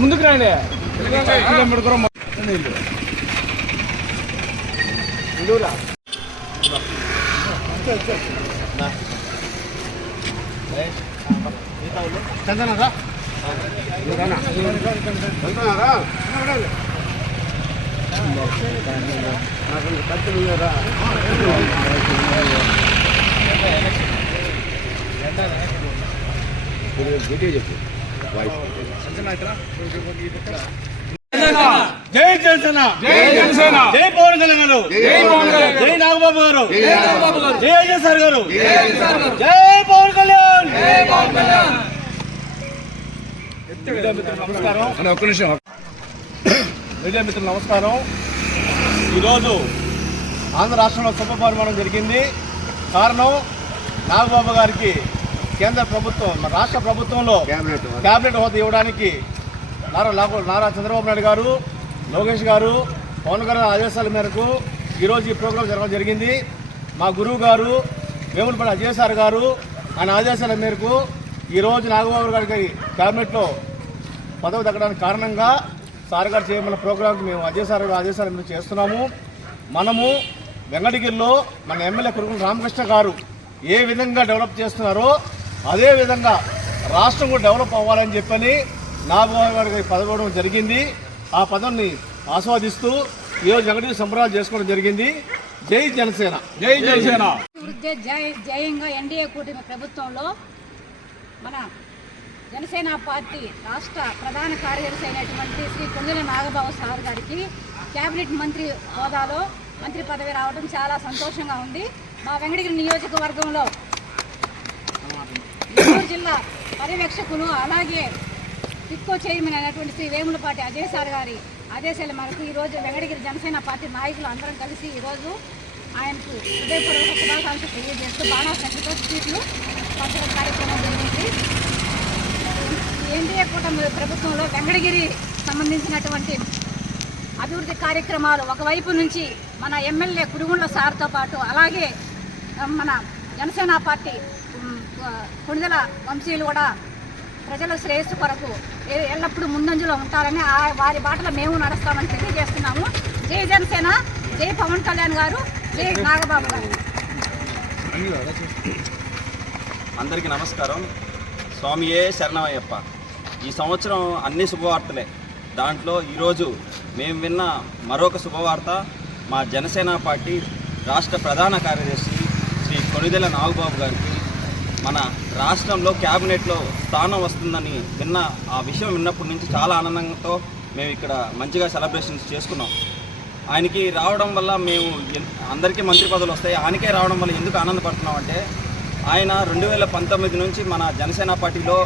ముందుకు రాండి చందనరా జై జనసేన, జై జనసేన, జై పవన్ కళ్యాణ్ గారు, జై నాగబాబు గారు, జై అజయ్ సార్ గారు, జై పవన్ కళ్యాణ్. నమస్కారం. ఒక్క నిమిషం. మీడియా మిత్రులు నమస్కారం. ఈరోజు ఆంధ్ర రాష్ట్రంలో శుభపరిమాణం జరిగింది. కారణం నాగబాబు గారికి కేంద్ర ప్రభుత్వం రాష్ట్ర ప్రభుత్వంలో క్యాబినెట్ హోదా ఇవ్వడానికి నారా చంద్రబాబు నాయుడు గారు, లోకేష్ గారు, పవన్ కళ్యాణ్ ఆదేశాల మేరకు ఈరోజు ఈ ప్రోగ్రాం జరగడం జరిగింది. మా గురువు గారు వేములపల్లి అజయ్ సార్ గారు ఆయన ఆదేశాల మేరకు ఈరోజు నాగబాబు గారికి క్యాబినెట్లో పదవి దక్కడానికి కారణంగా సార్ గారు చేయమన్న ప్రోగ్రాంకి మేము అజయ్ సార్ ఆదేశాల మీద చేస్తున్నాము. మనము వెంకటగిరిలో మన ఎమ్మెల్యే కురుగుల రామకృష్ణ గారు ఏ విధంగా డెవలప్ చేస్తున్నారో అదే విధంగా రాష్ట్రం కూడా డెవలప్ అవ్వాలని చెప్పని నాగబాబు గారికి పదవి ఇవ్వడం జరిగింది. ఆ పదవిని ఆస్వాదిస్తూ ఈరోజు వెంకటగిరి సంబరాలు చేసుకోవడం జరిగింది. జై జనసేన, జై జనసేన. జయంగా ఎన్డీఏ కూటమి ప్రభుత్వంలో మన జనసేన పార్టీ రాష్ట్ర ప్రధాన కార్యదర్శి అయినటువంటి శ్రీ కొండెల నాగబాబు సార్ గారికి కేబినెట్ మంత్రి హోదాలో మంత్రి పదవి రావడం చాలా సంతోషంగా ఉంది. మా వెంకటగిరి నియోజకవర్గంలో నెల్లూరు జిల్లా పర్యవేక్షకులు అలాగే టిక్కో చైర్మన్ అయినటువంటి శ్రీ వేములపాటి అజయ్ సార్ గారి ఆదేశాల మేరకు ఈరోజు వెంకటగిరి జనసేన పార్టీ నాయకులు అందరం కలిసి ఈరోజు ఆయనకు హృదయపూర్వక శుభాకాంక్షలు తెలియజేస్తూ బాణాసంఖ్యతో స్పీచ్లు పంచడం కార్యక్రమం జరిగింది. ఎన్డీఏ కూటమి ప్రభుత్వంలో వెంకటగిరి సంబంధించినటువంటి అభివృద్ధి కార్యక్రమాలు ఒకవైపు నుంచి మన ఎమ్మెల్యే కురుగుండ్ల సార్తో పాటు అలాగే మన జనసేన పార్టీ కొణిదెల వంశీయులు కూడా ప్రజల శ్రేయస్సు కొరకు ఎల్లప్పుడూ ముందంజలో ఉంటారని వారి బాటలో మేము నడుస్తామని తెలియజేస్తున్నాము. జై జనసేన, జై పవన్ కళ్యాణ్ గారు, జై నాగబాబు గారు. అందరికీ నమస్కారం. స్వామియే శరణమయ్యప్ప. ఈ సంవత్సరం అన్ని శుభవార్తలే. దాంట్లో ఈరోజు మేము విన్న మరొక శుభవార్త మా జనసేన పార్టీ రాష్ట్ర ప్రధాన కార్యదర్శి కొణిదెల నాగబాబు గారికి మన రాష్ట్రంలో క్యాబినెట్లో స్థానం వస్తుందని ఆ విషయం విన్నప్పటి నుంచి చాలా ఆనందంతో మేము ఇక్కడ మంచిగా సెలబ్రేషన్స్ చేసుకున్నాం. ఆయనకి రావడం వల్ల మేము అందరికీ మంత్రి పదవులు వస్తాయి, ఆయనకే రావడం వల్ల ఎందుకు ఆనందపడుతున్నాం అంటే ఆయన 2019 నుంచి మన జనసేన పార్టీలో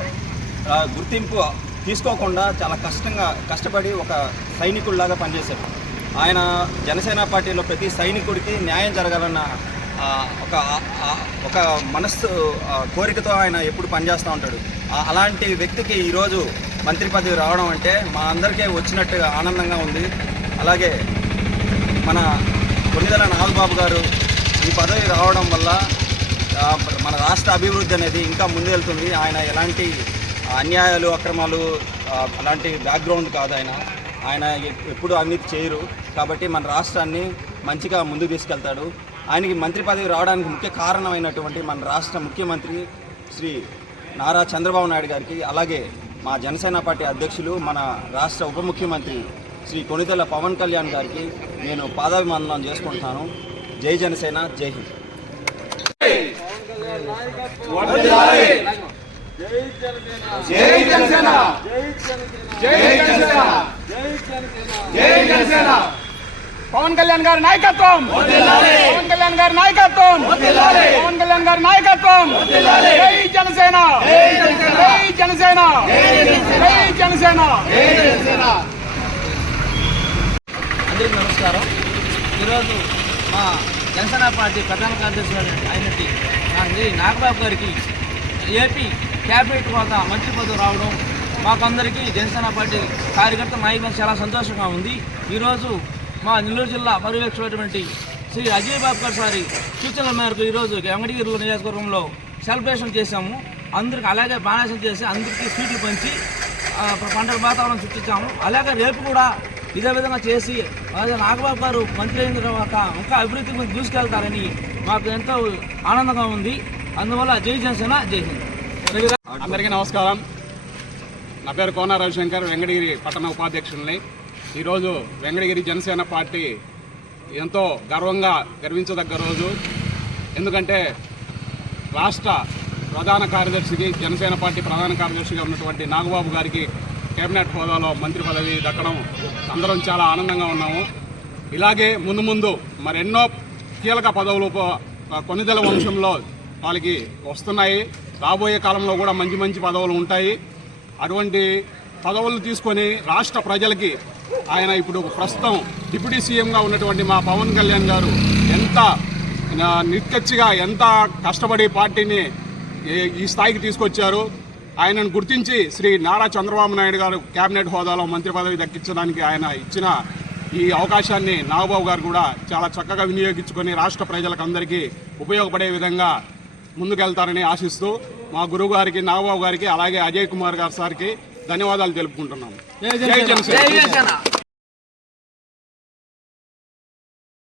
గుర్తింపు తీసుకోకుండా చాలా కష్టపడి ఒక సైనికుడిలాగా పనిచేశాడు. ఆయన జనసేన పార్టీలో ప్రతి సైనికుడికి న్యాయం జరగాలన్న ఒక మనస్సు కోరికతో ఆయన ఎప్పుడు పనిచేస్తూ ఉంటాడు. అలాంటి వ్యక్తికి ఈరోజు మంత్రి పదవి రావడం అంటే మా అందరికీ వచ్చినట్టుగా ఆనందంగా ఉంది. అలాగే మన కొణిదెల నాగబాబు గారు ఈ పదవి రావడం వల్ల మన రాష్ట్ర అభివృద్ధి అనేది ఇంకా ముందుకెళ్తుంది. ఆయన ఎలాంటి అన్యాయాలు అక్రమాలు అలాంటి బ్యాక్గ్రౌండ్ కాదు. ఆయన ఎప్పుడు అవినీతి చేయరు. కాబట్టి మన రాష్ట్రాన్ని మంచిగా ముందుకు తీసుకెళ్తాడు. ఆయనకి మంత్రి పదవి రావడానికి ముఖ్య కారణమైనటువంటి మన రాష్ట్ర ముఖ్యమంత్రి శ్రీ నారా చంద్రబాబు నాయుడు గారికి, అలాగే మా జనసేన పార్టీ అధ్యక్షులు మన రాష్ట్ర ఉప ముఖ్యమంత్రి శ్రీ కొణిదెల పవన్ కళ్యాణ్ గారికి నేను పాదాభివందనం చేసుకుంటున్నాను. జై జనసేన, జై హింద్. పవన్ కళ్యాణ్ గారి నాయకత్వం, పవన్ కళ్యాణ్ గారి నాయకత్వం, పవన్ కళ్యాణ్ గారి నాయకత్వం. జై జనసేన, జై జనసేన, జై జనసేన. అందరికీ నమస్కారం. ఈరోజు మా జనసేన పార్టీ ప్రధాన కార్యదర్శి అయినట్టు నాగబాబు గారికి ఏపీ క్యాబినెట్ హోదా మంత్రి పదవి రావడం మాకందరికీ జనసేన పార్టీ కార్యకర్త నాయకులకు చాలా సంతోషంగా ఉంది. ఈరోజు మా నెల్లూరు జిల్లా పర్యవేక్షకుడైనటువంటి శ్రీ అజయ్ బాబు గారి సారి సూచనల మేరకు ఈరోజు వెంకటగిరిలో నియోజకవర్గంలో సెలబ్రేషన్ చేశాము. అందరికి అలాగే బాణాసం చేసి అందరికీ స్వీట్లు పంచి పండుగ వాతావరణం సృష్టించాము. అలాగే రేపు కూడా ఇదే విధంగా చేసి నాగబాబు గారు మంత్రి అయిన తర్వాత ఇంకా అభివృద్ధి ముందు దూసుకెళ్తారని మాకు ఎంతో ఆనందంగా ఉంది. అందువల్ల జై జనసేన, జై హింద్. అందరికీ నమస్కారం. నా పేరు కోన రవిశంకర్, వెంకటగిరి పట్టణ ఉపాధ్యక్షుల్ని. ఈరోజు వెంకటగిరి జనసేన పార్టీ ఎంతో గర్వించదగ్గ రోజు. ఎందుకంటే రాష్ట్ర ప్రధాన కార్యదర్శికి, జనసేన పార్టీ ప్రధాన కార్యదర్శిగా ఉన్నటువంటి నాగబాబు గారికి కేబినెట్ హోదాలో మంత్రి పదవి దక్కడం అందరం చాలా ఆనందంగా ఉన్నాము. ఇలాగే ముందు మరెన్నో కీలక పదవులు కొణిదెల వంశంలో వాళ్ళకి వస్తున్నాయి. రాబోయే కాలంలో కూడా మంచి పదవులు ఉంటాయి. అటువంటి పదవులు తీసుకొని రాష్ట్ర ప్రజలకి ఆయన ఇప్పుడు ప్రస్తుతం డిప్యూటీ సీఎంగా ఉన్నటువంటి మా పవన్ కళ్యాణ్ గారు ఎంత నిక్కచ్చిగా ఎంత కష్టపడి పార్టీని ఈ స్థాయికి తీసుకొచ్చారు. ఆయనను గుర్తించి శ్రీ నారా చంద్రబాబు నాయుడు గారు కేబినెట్ హోదాలో మంత్రి పదవి దక్కించడానికి ఆయన ఇచ్చిన ఈ అవకాశాన్ని నాగబాబు గారు కూడా చాలా చక్కగా వినియోగించుకొని రాష్ట్ర ప్రజలకు అందరికీ ఉపయోగపడే విధంగా ముందుకెళ్తారని ఆశిస్తూ మా గురువు గారికి, నాగబాబు గారికి, అలాగే అజయ్ కుమార్ గారి సార్కి ధన్యవాదాలు తెలుపుకుంటున్నాము. జై జనసేన.